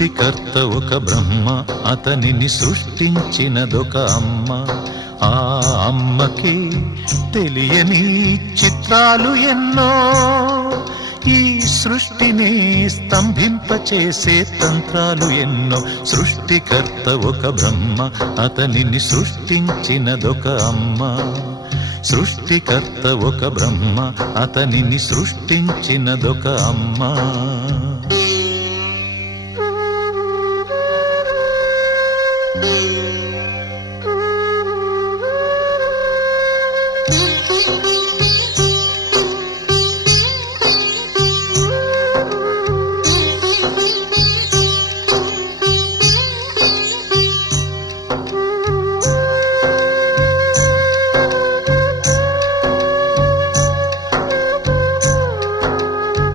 సృష్టికర్త ఒక బ్రహ్మ, అతనిని సృష్టించినదొక అమ్మ. ఆ అమ్మకి తెలియని చిత్రాలు ఎన్నో, ఈ సృష్టిని స్తంభింపచేసే తంత్రాలు ఎన్నో. సృష్టికర్త ఒక బ్రహ్మ, అతనిని సృష్టించినదొక అమ్మ. సృష్టికర్త ఒక బ్రహ్మ, అతనిని సృష్టించినదొక అమ్మ.